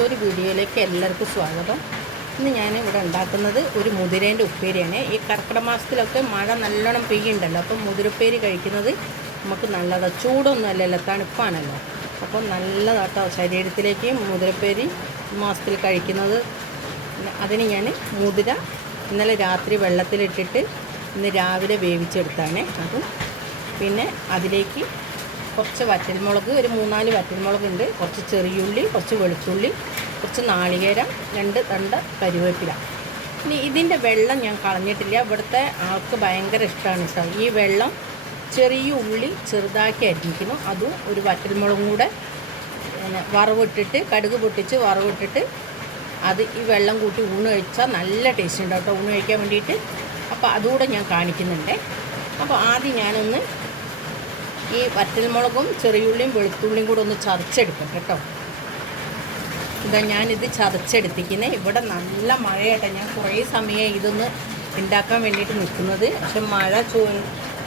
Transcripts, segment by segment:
പുതിയൊരു വീഡിയോയിലേക്ക് എല്ലാവർക്കും സ്വാഗതം. ഇന്ന് ഞാൻ ഇവിടെ ഉണ്ടാക്കുന്നത് ഒരു മുതിരേൻ്റെ ഉപ്പേരിയാണ്. ഈ കർക്കിടക മാസത്തിലൊക്കെ മഴ നല്ലോണം പെയ്യുണ്ടല്ലോ, അപ്പം മുതിരപ്പേരി കഴിക്കുന്നത് നമുക്ക് നല്ലതാണ്. ചൂടൊന്നും അല്ലല്ലോ, തണുപ്പാണല്ലോ, അപ്പം നല്ലതാട്ടോ ശരീരത്തിലേക്ക് മുതിരപ്പേരി മാസത്തിൽ കഴിക്കുന്നത്. അതിന് ഞാൻ മുതിര ഇന്നലെ രാത്രി വെള്ളത്തിലിട്ടിട്ട് ഇന്ന് രാവിലെ വേവിച്ചെടുത്താണ്. അതും പിന്നെ അതിലേക്ക് കുറച്ച് വറ്റൽമുളക്, ഒരു 3-4 വറ്റൽമുളകുണ്ട്, കുറച്ച് ചെറിയുള്ളി, കുറച്ച് വെളുത്തുള്ളി, കുറച്ച് നാളികേരം, 2 തണ്ട് കരിവേപ്പില. ഇനി ഇതിൻ്റെ വെള്ളം ഞാൻ കളഞ്ഞിട്ടില്ല. ഇവിടുത്തെ ആൾക്ക് ഭയങ്കര ഇഷ്ടമാണ് കേട്ടോ ഈ വെള്ളം. ചെറിയ ഉള്ളി ചെറുതാക്കി അരിഞ്ഞിരിക്കുന്നു, അതും ഒരു വറ്റൽമുളകും കൂടെ വറവിട്ടിട്ട്, കടുക് പൊട്ടിച്ച് വറവിട്ടിട്ട് അത് ഈ വെള്ളം കൂട്ടി ഊണ് കഴിച്ചാൽ നല്ല ടേസ്റ്റ് ഉണ്ടാവും കേട്ടോ, ഊണ് കഴിക്കാൻ വേണ്ടിയിട്ട്. അപ്പോൾ അതുകൂടെ ഞാൻ കാണിക്കുന്നുണ്ട്. അപ്പോൾ ആദ്യം ഞാനൊന്ന് ഈ വറ്റൽമുളകും ചെറിയുള്ളിയും വെളുത്തുള്ളിയും കൂടെ ഒന്ന് ചതച്ചെടുക്കട്ടെ കേട്ടോ. ഇതാ ഞാനിത് ചതച്ചെടുത്തിക്കുന്നത്. ഇവിടെ നല്ല മഴയാട്ടോ. ഞാൻ കുറേ സമയം ഇതൊന്ന് ഉണ്ടാക്കാൻ വേണ്ടിയിട്ട് നിൽക്കുന്നത്, പക്ഷെ മഴ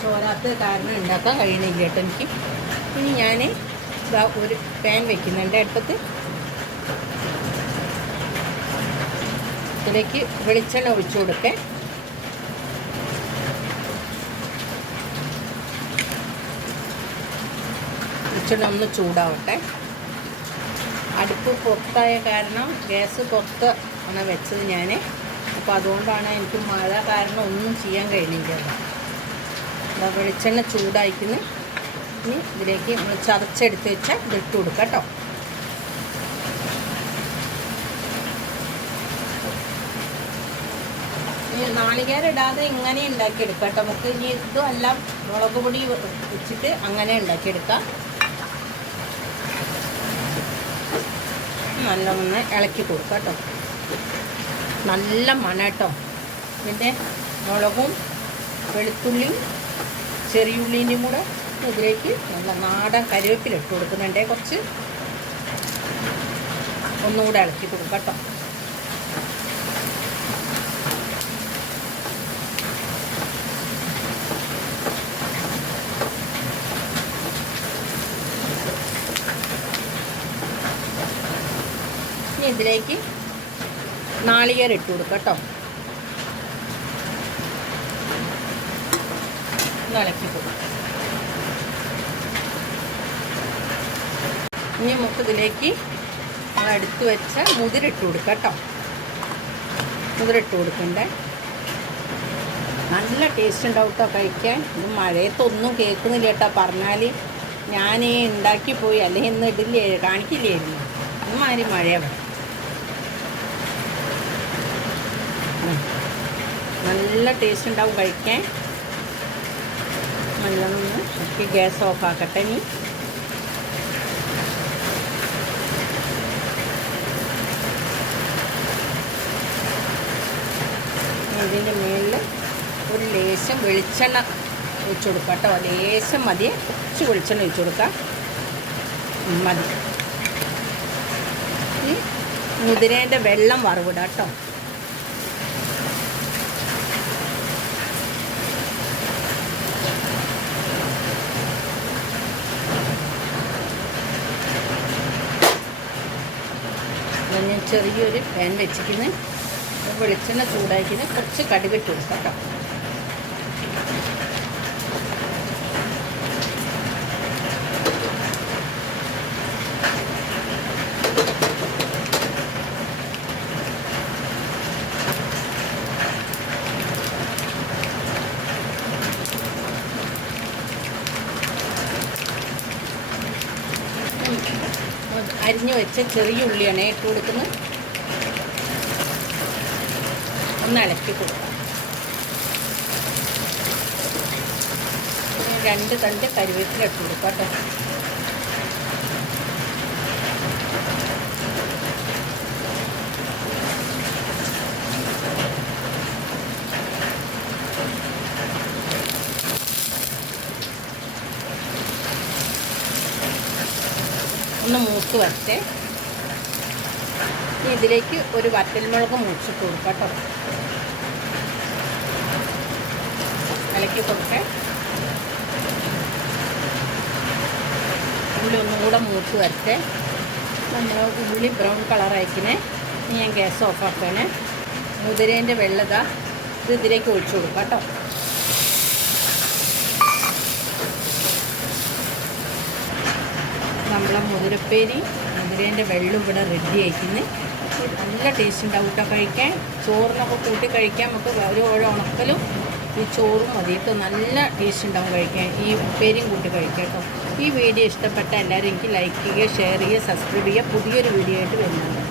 ചോരാത്ത കാരണം ഉണ്ടാക്കാൻ കഴിയണില്ല കേട്ടോ എനിക്ക്. ഇനി ഞാൻ ഒരു പാൻ വയ്ക്കുന്നുണ്ട് അടുപ്പത്ത്. ഇതിലേക്ക് വെളിച്ചെണ്ണ ഒഴിച്ചു കൊടുക്കേ. വെളിച്ചെണ്ണ ഒന്ന് ചൂടാവട്ടെ. അടുപ്പ് പുറത്തായ കാരണം ഗ്യാസ് പുറത്ത് ആണ് വെച്ചത് ഞാൻ. അപ്പോൾ അതുകൊണ്ടാണ് എനിക്ക് മഴ കാരണം ഒന്നും ചെയ്യാൻ കഴിയുന്നില്ല. വെളിച്ചെണ്ണ ചൂടായിക്കുന്നു. ഇനി ഇതിലേക്ക് നമ്മൾ ചതച്ചെടുത്ത് വെച്ചാൽ ഇതിട്ട് കൊടുക്കാം കേട്ടോ. നാളികേരം ഇടാതെ ഇങ്ങനെ ഉണ്ടാക്കിയെടുക്കാം കേട്ടോ നമുക്ക്. ഇനി ഇതും എല്ലാം മുളക് പൊടി വെച്ചിട്ട് അങ്ങനെ ഉണ്ടാക്കിയെടുക്കാം. നല്ലൊന്ന് ഇളക്കി കൊടുക്കാം കേട്ടോ. നല്ല മണം കേട്ടോ. ഇതിൻ്റെ മുളകും വെളുത്തുള്ളിയും ചെറിയുള്ളീൻ്റെയും കൂടെ ഇതിലേക്ക് നല്ല നാടൻ കരിവേപ്പില ഇട്ട് കൊടുക്കുന്നുണ്ട്. കുറച്ച് ഒന്നുകൂടെ ഇളക്കി കൊടുക്കാം കേട്ടോ. ഇതിലേക്ക് നാളികേരം ഇട്ട് കൊടുക്കാം കേട്ടോ. ഇളക്കി കൊടുക്കാം. ഇനി നമുക്ക് ഇതിലേക്ക് നമ്മൾ എടുത്ത് വെച്ച മുതിര ഇട്ട് കൊടുക്കാം കേട്ടോ. മുതിര ഇട്ട് കൊടുക്കണ്ടേ. നല്ല ടേസ്റ്റ് ഉണ്ടാവും കേട്ടോ കഴിക്കാൻ. ഇത് മഴയത്തൊന്നും കേൾക്കുന്നില്ല കേട്ടോ. പറഞ്ഞാൽ ഞാൻ ഉണ്ടാക്കിപ്പോയി, അല്ലെങ്കിൽ ഇന്ന് ഇടില്ലേ കാണിക്കില്ലായിരുന്നു. ഇമ്മാതിരി മഴയാണ്. നല്ല ടേസ്റ്റ് ഉണ്ടാവും കഴിക്കാൻ. നല്ലതൊന്ന് എനിക്ക് ഗ്യാസ് ഓഫ് ആക്കട്ടെ. ഇനി ഇതിൻ്റെ മുകളിൽ ഒരു ലേശം വെളിച്ചെണ്ണ ഒഴിച്ചു കൊടുക്കാം കേട്ടോ. ലേശം മതി, കുറച്ച് വെളിച്ചെണ്ണ ഒഴിച്ചു കൊടുക്കാം മതി. ഈ മുതിരേൻ്റെ വെള്ളം വറവിടാം കേട്ടോ. ഞാൻ ചെറിയൊരു പാൻ വെച്ചിരിക്കുന്നു. വെളിച്ചെണ്ണ ചൂടാക്കിന് കുറച്ച് കടുകിട്ട് കൊടുക്കാം കേട്ടോ. അരിഞ്ഞു വെച്ച ചെറിയ ഉള്ളിയാണ് ഇട്ട് കൊടുക്കുന്നത്. ഒന്ന് ഇളക്കി കൊടുക്കാം. 2 തണ്ട് കരിവേപ്പില ഇട്ട് കൊടുക്കാം കേട്ടോ. ഒന്ന് മൂത്ത് വരട്ടെ. ഇതിലേക്ക് ഒരു വറ്റൽമുളക് മുറിച്ചിട്ട് കൊടുക്കാം കേട്ടോ. ഇളക്കി കൊടുക്കേ. ഉള്ളി ഒന്നും കൂടെ മൂത്ത് വരട്ടെ. നമ്മൾ ഉള്ളി ബ്രൗൺ കളറായിക്കിനെ ഞാൻ ഗ്യാസ് ഓഫാക്കാന്. മുതിരേൻ്റെ വെള്ളത ഇത് ഇതിലേക്ക് ഒഴിച്ചു കൊടുക്കാം കേട്ടോ. നമ്മളെ മുതിരേൻ്റെ വെള്ളം ഇവിടെ റെഡി ആയിക്കുന്നത്. നല്ല ടേസ്റ്റ് ഉണ്ടാവും കേട്ടോ കഴിക്കാൻ. ചോറിനൊക്കെ കൂട്ടി കഴിക്കാൻ നമുക്ക് ഒരു ഉണക്കലും ഈ ചോറും മതി കേട്ടോ. നല്ല ടേസ്റ്റ് ഉണ്ടാവും കഴിക്കാൻ. ഈ ഉപ്പേരിയും കൂട്ടി കഴിക്കാം കേട്ടോ. ഈ വീഡിയോ ഇഷ്ടപ്പെട്ട എല്ലാവരും എനിക്ക് ലൈക്ക് ചെയ്യുക, ഷെയർ ചെയ്യുക, സബ്സ്ക്രൈബ് ചെയ്യുക. പുതിയൊരു വീഡിയോ ആയിട്ട് വരുന്നുണ്ട്.